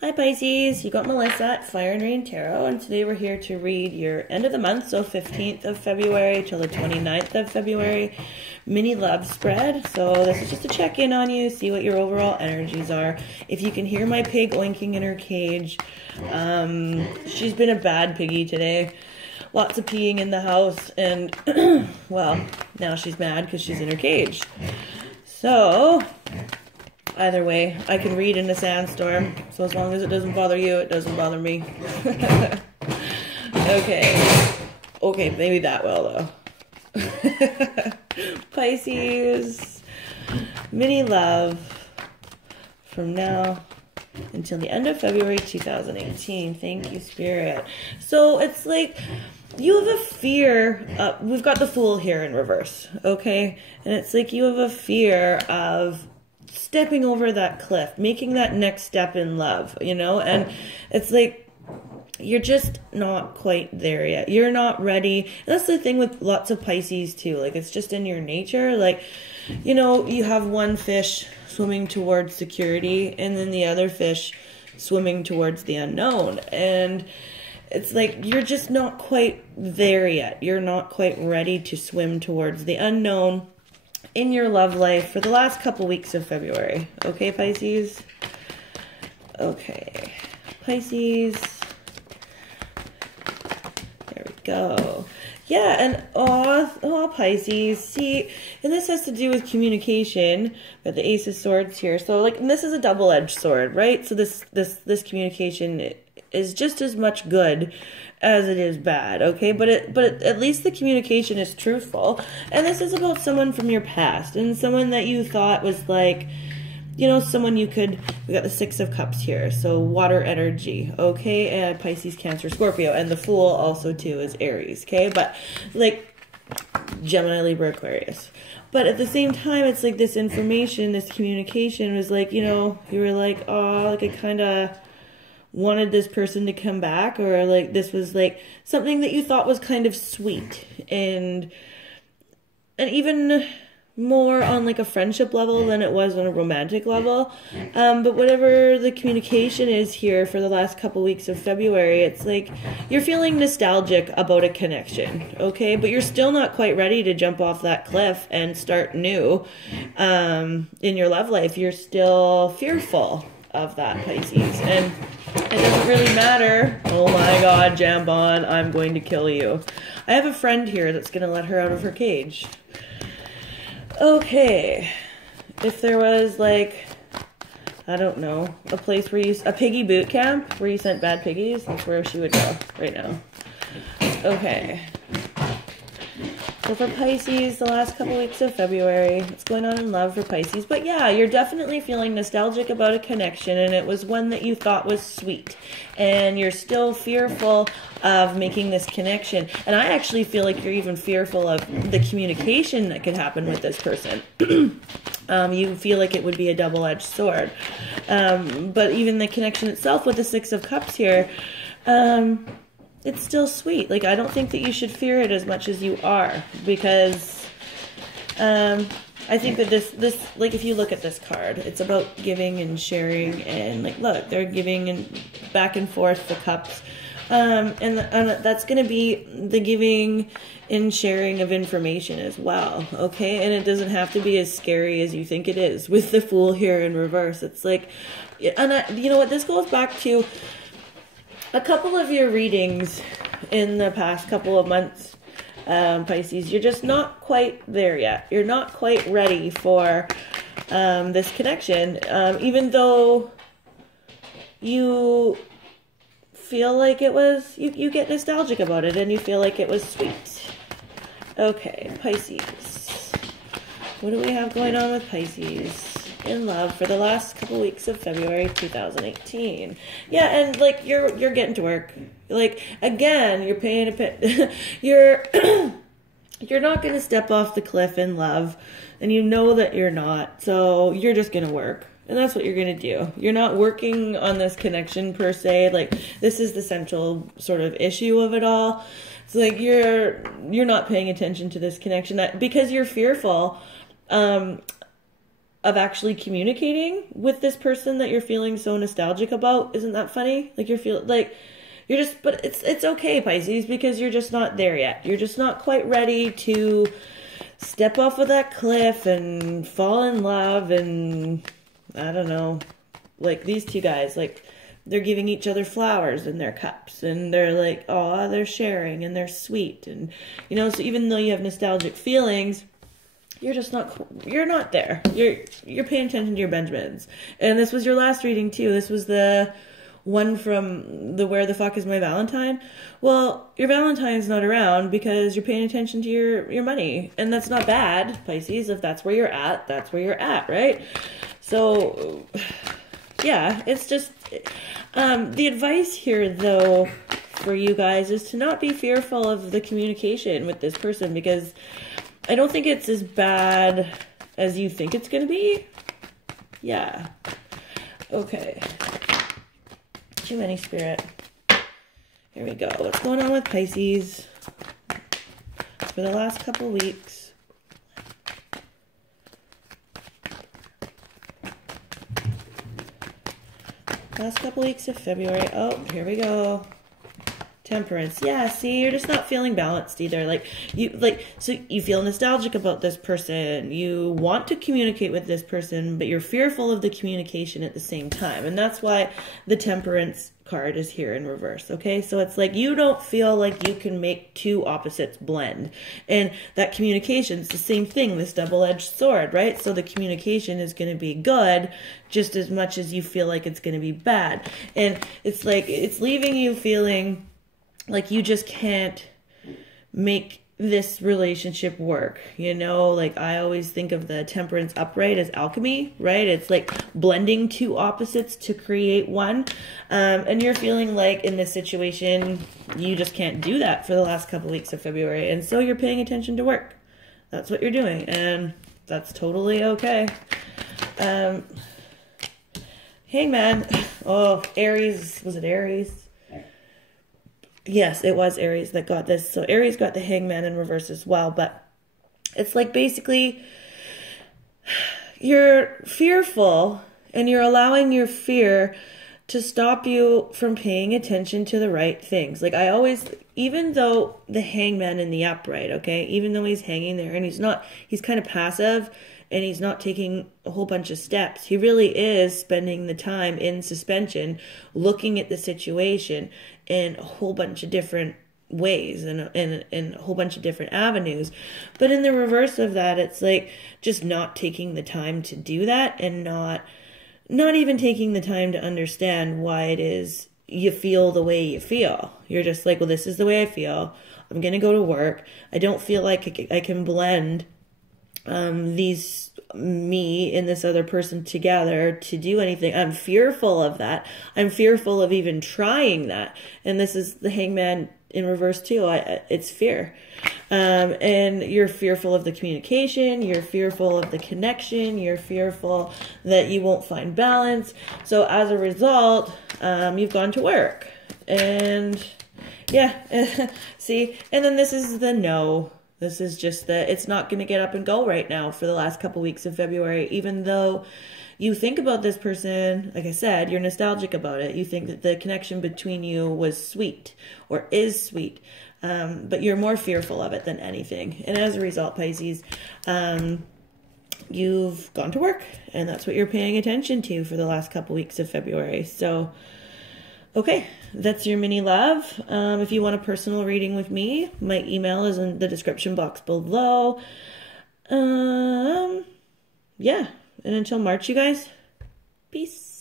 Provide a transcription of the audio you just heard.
Hi Pisces, you got Melissa at Fire and Rain Tarot, and today we're here to read your end of the month, so 15th of February till the 29th of February, mini love spread. So this is just to check in on you, see what your overall energies are. If you can hear my pig oinking in her cage, she's been a bad piggy today. Lots of peeing in the house, and well, now she's mad because she's in her cage. So either way, I can read in a sandstorm, so as long as it doesn't bother you, it doesn't bother me. Okay, maybe that will, though. Pisces, mini love from now until the end of February 2018. Thank you, Spirit. So it's like you have a fear. We've got the Fool here in reverse, okay? And it's like you have a fear of stepping over that cliff, making that next step in love, you know? And it's like you're just not quite there yet. You're not ready. And that's the thing with lots of Pisces too. Like, it's just in your nature. Like, you know, you have one fish swimming towards security and then the other fish swimming towards the unknown. And it's like you're just not quite there yet. You're not quite ready to swim towards the unknown in your love life for the last couple weeks of February. Okay, Pisces? Okay. Pisces. There we go. Yeah, and oh, Pisces. See, and this has to do with communication, with the Ace of Swords here. So, like, and this is a double-edged sword, right? So this communication is just as much good as it is bad, okay? But at least the communication is truthful. And this is about someone from your past, and someone that you thought was like, you know, someone you could, we got the Six of Cups here, so water energy, okay? And Pisces, Cancer, Scorpio, and the Fool also too is Aries, okay? But like Gemini, Libra, Aquarius. But at the same time, it's like this information, this communication was like, you know, you were like, oh, like I kind of wanted this person to come back, or like this was like something that you thought was kind of sweet and even more on like a friendship level than it was on a romantic level. But whatever the communication is here for the last couple weeks of February, it's like you're feeling nostalgic about a connection, okay? But you're still not quite ready to jump off that cliff and start new in your love life. You're still fearful of that, Pisces, and it doesn't really matter. Oh my God, Jambon, I'm going to kill you. I have a friend here that's going to let her out of her cage. Okay, if there was like, I don't know, a place where a piggy boot camp where you sent bad piggies, that's where she would go right now. Okay. So for Pisces, the last couple weeks of February, what's going on in love for Pisces? But yeah, you're definitely feeling nostalgic about a connection, and it was one that you thought was sweet. And you're still fearful of making this connection. And I actually feel like you're even fearful of the communication that could happen with this person. You feel like it would be a double-edged sword. But even the connection itself with the Six of Cups here, it's still sweet. Like, I don't think that you should fear it as much as you are, because I think that this like, if you look at this card, it's about giving and sharing, and like, look, they're giving and back and forth the cups, and that's going to be the giving and sharing of information as well, okay? And it doesn't have to be as scary as you think it is with the Fool here in reverse. It's like, and you know what, this goes back to a couple of your readings in the past couple of months, Pisces. You're just not quite there yet. You're not quite ready for this connection, even though you feel like it was, you get nostalgic about it and you feel like it was sweet. Okay, Pisces. What do we have going on with Pisces in love for the last couple weeks of February 2018? Yeah, and like you're getting to work. Like, again, you're paying a bit. you're not going to step off the cliff in love, and you know that you're not. So you're just going to work. And that's what you're going to do. You're not working on this connection per se. Like, this is the central sort of issue of it all. It's like you're not paying attention to this connection, that because you're fearful of actually communicating with this person that you're feeling so nostalgic about. Isn't that funny? Like you're just, but it's okay, Pisces, because you're just not there yet. You're just not quite ready to step off of that cliff and fall in love. And I don't know, like these two guys, like they're giving each other flowers in their cups, and they're like, oh, they're sharing, and they're sweet. And, you know, so even though you have nostalgic feelings, you're not there. You're paying attention to your Benjamins. And this was your last reading too. This was the one from the Where the Fuck is My Valentine? Well, your Valentine's not around because you're paying attention to your money. And that's not bad, Pisces. If that's where you're at, that's where you're at, right? So, yeah, it's just... the advice here, though, for you guys is to not be fearful of the communication with this person, because I don't think it's as bad as you think it's going to be. Yeah. Okay. Too many, Spirit. Here we go. What's going on with Pisces for the last couple weeks? Last couple weeks of February. Oh, here we go. Temperance. Yeah, see, you're just not feeling balanced either. So you feel nostalgic about this person. You want to communicate with this person, but you're fearful of the communication at the same time. And that's why the Temperance card is here in reverse, okay? So it's like you don't feel like you can make two opposites blend. And that communication is the same thing, this double-edged sword, right? So the communication is going to be good just as much as you feel like it's going to be bad. And it's like it's leaving you feeling like you just can't make this relationship work, you know? Like I always think of the Temperance upright as alchemy, right? It's like blending two opposites to create one. And you're feeling like in this situation, you just can't do that for the last couple weeks of February. And so you're paying attention to work. That's what you're doing. And that's totally okay. Hangman. Oh, Aries. Was it Aries? Yes, it was Aries that got this. So Aries got the Hangman in reverse as well. But it's like basically you're fearful and you're allowing your fear to stop you from paying attention to the right things. Like I always, even though the Hangman in the upright, okay, even though he's hanging there and he's kind of passive and he's not taking a whole bunch of steps, he really is spending the time in suspension, looking at the situation in a whole bunch of different ways and a whole bunch of different avenues. But in the reverse of that, it's like just not taking the time to do that and not even taking the time to understand why it is you feel the way you feel. You're just like, well, this is the way I feel. I'm going to go to work. I don't feel like I can blend me and this other person together to do anything. I'm fearful of that. I'm fearful of even trying that. And this is the Hangman in reverse too. It's fear. And you're fearful of the communication. You're fearful of the connection. You're fearful that you won't find balance. So as a result, you've gone to work. And yeah, see, and then this is the no. This is just that it's not going to get up and go right now for the last couple weeks of February, even though you think about this person, like I said, you're nostalgic about it. You think that the connection between you was sweet or is sweet, but you're more fearful of it than anything. And as a result, Pisces, you've gone to work, and that's what you're paying attention to for the last couple weeks of February. So, okay, that's your mini love. If you want a personal reading with me, my email is in the description box below. Yeah, and until March, you guys, peace.